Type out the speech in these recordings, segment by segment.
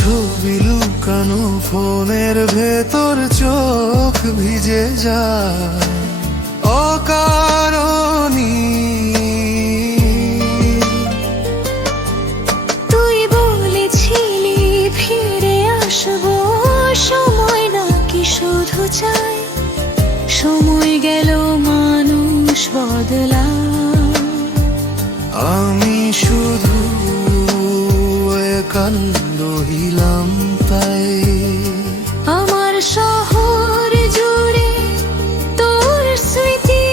ছবি লুকানো ফোনের ভেতর, চোখ ভিজে যায় অকারণে। তুই বলেছিলি ফিরে আসবো, সময় নাকি শুধু চাই। সময় গেল, মানুষ বদলা, আমি শুধু একান রহিলাম তাই। আমার শহর জুড়ে তোর স্মৃতি,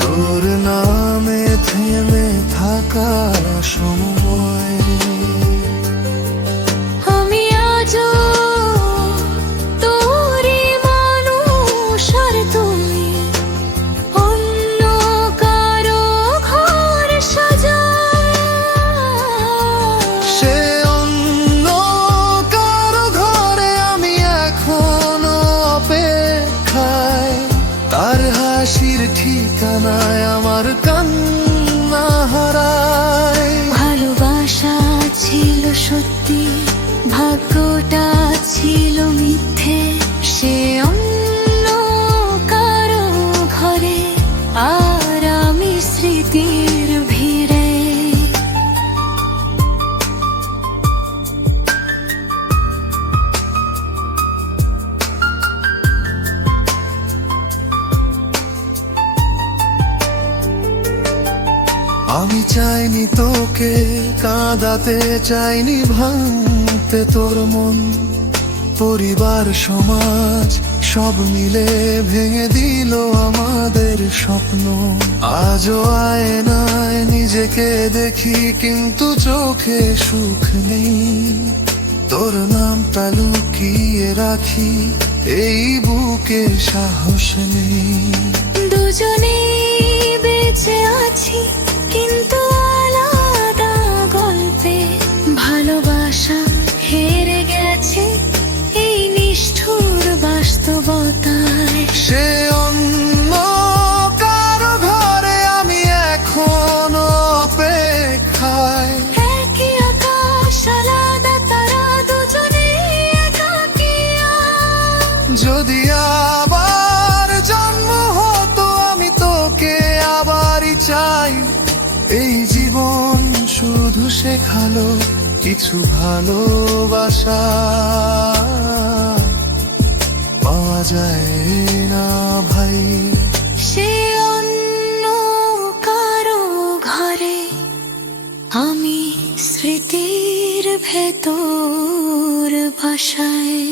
তোর নামে থেমে থাকা সময়। আমি আজও তোরই মানুষ, আর তুই অন্য কারো ঘর সাজা। সে অন্য কারো ঘরে, আমি এখনো অপেক্ষায়। তার হাসির ঠিকানায় আমার কান্না হারায়। ভালোবাসা ছিল সত্যি, ভাগ্যটা ছিল মিথ্যে। সে অন্য কারো ঘরে, আর আমি স্মৃতির ভিড়ে। আমি চাইনি তোকে কাঁদাতে, চাইনি ভাঙতে তোর মন। পরিবার সমাজ সব মিলে ভেঙে দিল আমাদের স্বপ্ন। আজও আয়নায় নিজেকে দেখি, কিন্তু চোখে সুখ নেই। তোর নামটা লুকিয়ে রাখি, এই বুকে সাহস নেই। দুজনেই বেঁচে আছি, কিন্তু আলাদা গল্পে। ভালোবাসা হেরে গেছে এই নিষ্ঠুর বাস্তবতায়। সে অন্য কারো ঘরে, আমি এখনো অপেক্ষায়। একই আকাশ, আলাদা তারা, দুজনেই একাকী আজ। যদি আবার জন্ম হতো, আমি তোকে আবারই চাই। এই জীবন শুধু শেখালো কিছু ভালোবাসা, পাওয়া যায় না ভাই। সে অন্য কারো ঘরে, আমি স্মৃতির ভেতর ভাষায়।